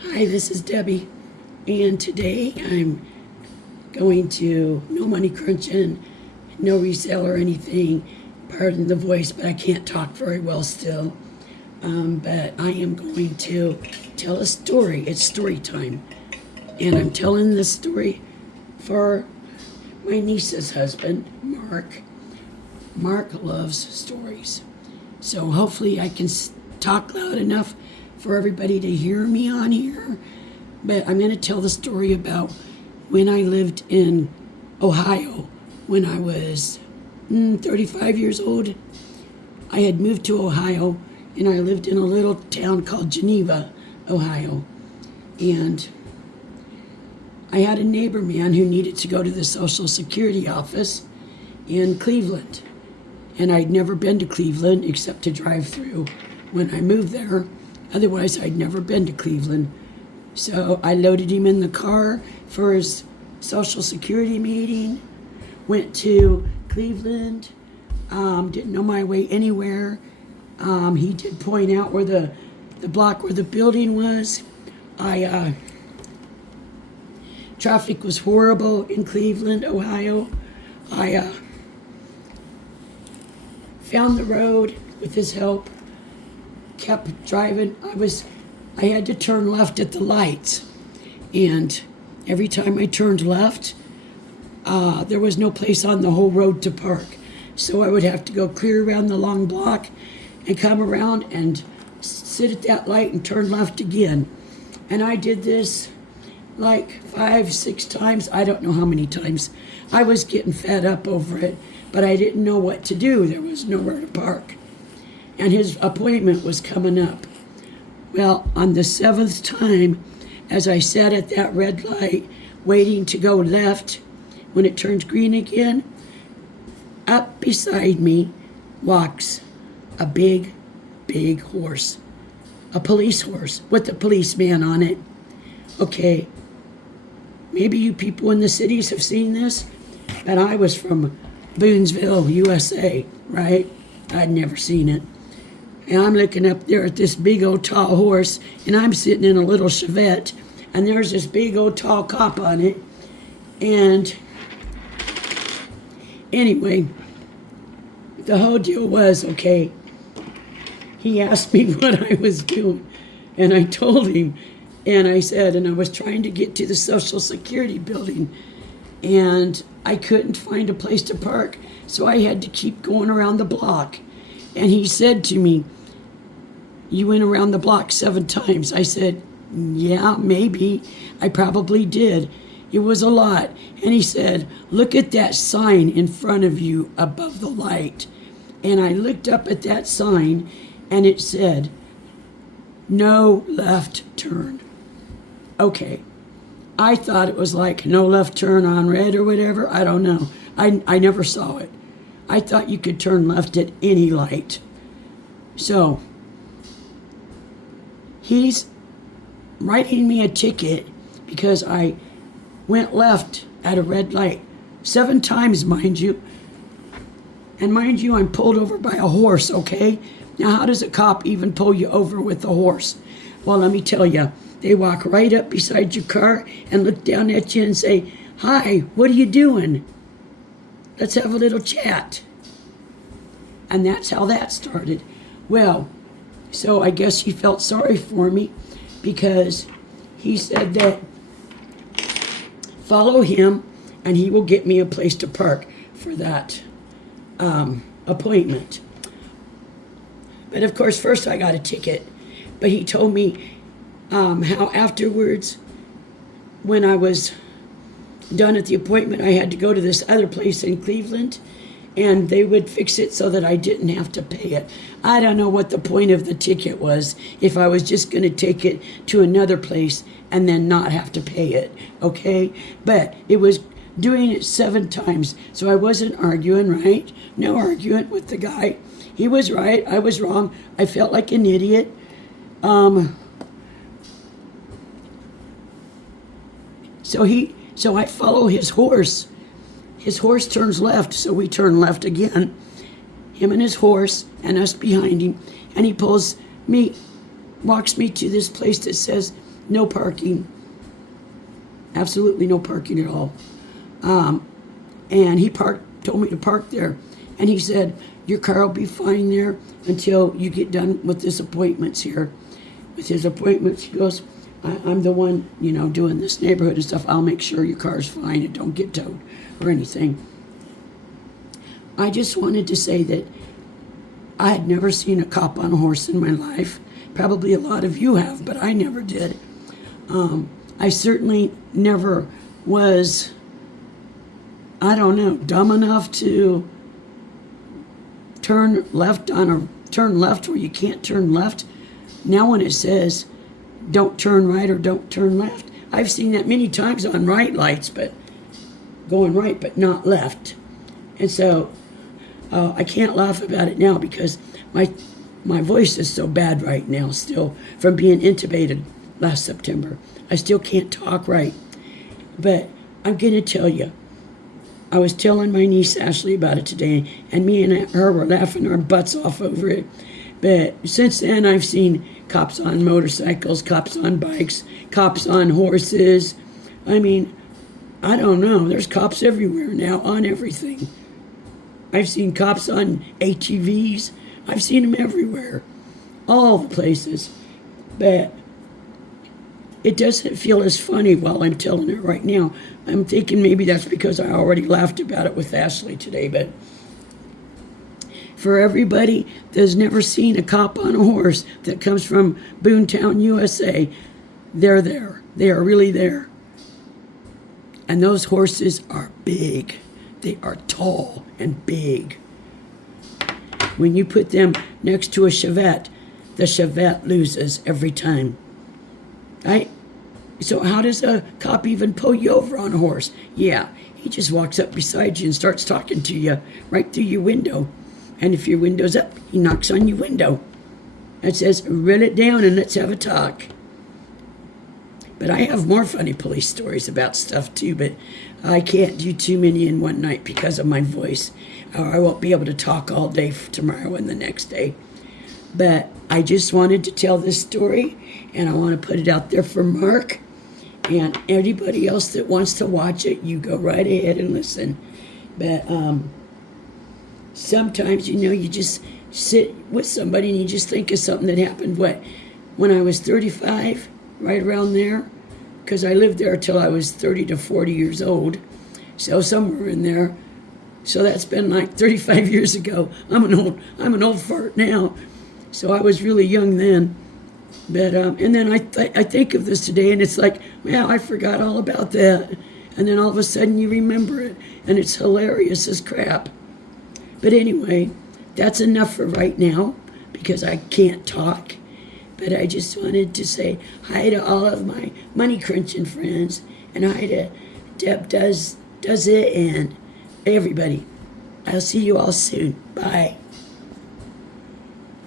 Hi, this is Debbie, and today I'm going to, no money crunching, no resale or anything, pardon the voice, but I can't talk very well still. But I am going to tell a story. It's story time, and I'm telling this story for my niece's husband, Mark. Mark loves stories, so hopefully I can talk loud enough for everybody to hear me on here. But I'm going to tell the story about when I lived in Ohio when I was 35 years old. I had moved to Ohio and I lived in a little town called Geneva, Ohio. And I had a neighbor man who needed to go to the Social Security office in Cleveland. And I'd never been to Cleveland except to drive through when I moved there. Otherwise, I'd never been to Cleveland. So I loaded him in the car for his Social Security meeting, went to Cleveland, didn't know my way anywhere. He did point out where the block where the building was. Traffic was horrible in Cleveland, Ohio. I found the road with his help, kept driving. I had to turn left at the lights, and every time I turned left, there was no place on the whole road to park. So I would have to go clear around the long block and come around and sit at that light and turn left again. And I did this like 5, 6 times. I don't know how many times. I was getting fed up over it, but I didn't know what to do. There was nowhere to park. And his appointment was coming up. Well, on the 7th time, as I sat at that red light, waiting to go left, when it turns green again, up beside me walks a big, big horse. A police horse with a policeman on it. Okay, maybe you people in the cities have seen this, but I was from Boonesville, USA, right? I'd never seen it. And I'm looking up there at this big old tall horse, and I'm sitting in a little Chevette, and there's this big old tall cop on it. And anyway, the whole deal was, okay, he asked me what I was doing, and I told him, and I said, and I was trying to get to the Social Security building, and I couldn't find a place to park, so I had to keep going around the block. And he said to me, "You went around the block 7 times." I said, "Yeah, maybe. I probably did. It was a lot." And he said, "Look at that sign in front of you above the light." And I looked up at that sign, and it said, "No left turn." Okay. I thought it was like no left turn on red or whatever. I don't know. I never saw it. I thought you could turn left at any light. So he's writing me a ticket because I went left at a red light 7 times, mind you. And mind you, I'm pulled over by a horse, okay? Now, how does a cop even pull you over with a horse? Well, let me tell you. They walk right up beside your car and look down at you and say, "Hi, what are you doing? Let's have a little chat." And that's how that started. Well, so I guess he felt sorry for me because he said that follow him and he will get me a place to park for that appointment. But of course, first I got a ticket. But he told me how afterwards, when I was done at the appointment, I had to go to this other place in Cleveland, and they would fix it so that I didn't have to pay it. I don't know what the point of the ticket was, if I was just going to take it to another place and then not have to pay it, okay? But it was doing it 7 times, so I wasn't arguing, right? No arguing with the guy. He was right, I was wrong. I felt like an idiot. So I follow his horse. His horse turns left, so we turn left again. Him and his horse, and us behind him. And he pulls me walks me to this place that says no parking, absolutely no parking at all. And he told me to park there. And he said, your car will be fine there until you get done with his appointments here. With his appointments, he goes, I'm the one, doing this neighborhood and stuff. I'll make sure your car's fine and don't get towed or anything. I just wanted to say that I had never seen a cop on a horse in my life. Probably a lot of you have, but I never did. I certainly never was, dumb enough to turn left where you can't turn left. Now when it says don't turn right or don't turn left, I've seen that many times on right lights, but going right but not left. And so I can't laugh about it now because my voice is so bad right now still from being intubated last September. I still can't talk right. But I'm going to tell you, I was telling my niece Ashley about it today, and me and her were laughing our butts off over it. But since then, I've seen cops on motorcycles, cops on bikes, cops on horses. I mean, I don't know. There's cops everywhere now on everything. I've seen cops on ATVs. I've seen them everywhere, all the places. But it doesn't feel as funny while I'm telling it right now. I'm thinking maybe that's because I already laughed about it with Ashley today. But for everybody that's never seen a cop on a horse that comes from Boontown, USA, they're there. They are really there. And those horses are big. They are tall and big. When you put them next to a Chevette, the Chevette loses every time. Right? So how does a cop even pull you over on a horse? Yeah, he just walks up beside you and starts talking to you right through your window. And if your window's up, he knocks on your window and says, roll it down and let's have a talk. But I have more funny police stories about stuff too, but I can't do too many in one night because of my voice. Or I won't be able to talk all day tomorrow and the next day. But I just wanted to tell this story, and I want to put it out there for Mark. And anybody else that wants to watch it, you go right ahead and listen. But sometimes, you just sit with somebody and you just think of something that happened, when I was 35, right around there, because I lived there till I was 30 to 40 years old, so somewhere in there. So that's been like 35 years ago. I'm an old fart now, so I was really young then. But and then I think of this today, and it's like, wow, I forgot all about that. And then all of a sudden you remember it, and it's hilarious as crap. But anyway, that's enough for right now because I can't talk. But I just wanted to say hi to all of my money crunching friends, and hi to Deb does it, and everybody. I'll see you all soon. Bye.